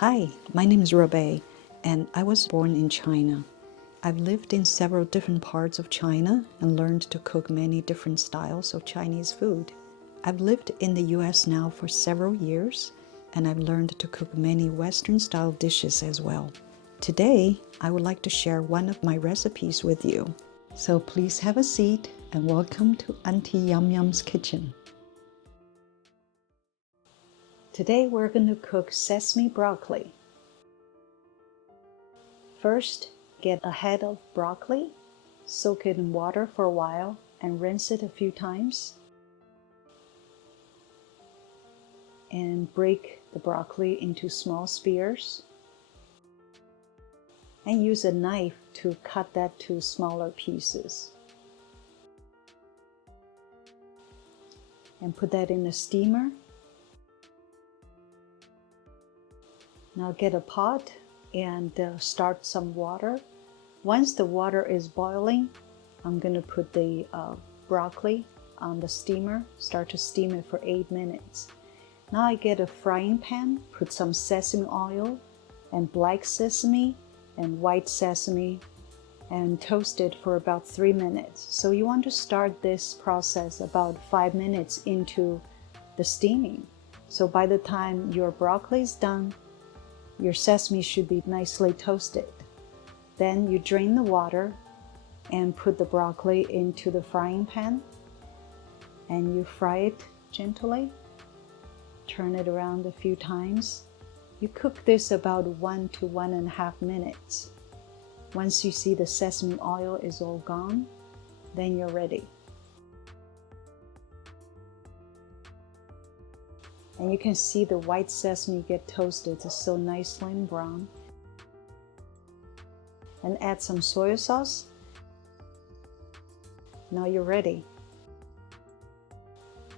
Hi, my name is Robe, and I was born in China. I've lived in several different parts of China and learned to cook many different styles of Chinese food. I've lived in the US now for several years, and I've learned to cook many Western-style dishes as well. Today, I would like to share one of my recipes with you. So please have a seat and welcome to Auntie Yum Yum's kitchen. Today we're going to cook sesame broccoli. First, get a head of broccoli, soak it in water for a while, and rinse it a few times. And break the broccoli into small spears. And use a knife to cut that to smaller pieces. And put that in a steamer. Now get a pot and start some water. Once the water is boiling, I'm going to put the broccoli on the steamer, start to steam it for 8 minutes. Now I get a frying pan, put some sesame oil and black sesame and white sesame and toast it for about 3 minutes. So you want to start this process about 5 minutes into the steaming. So by the time your broccoli is done, your sesame should be nicely toasted. Then you drain the water and put the broccoli into the frying pan and you fry it gently. Turn it around a few times. You cook this about 1 to 1.5 minutes. Once you see the sesame oil is all gone, then you're ready. And you can see the white sesame get toasted. It's so nicely and brown. And add some soy sauce. Now you're ready.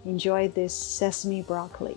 Enjoy this sesame broccoli.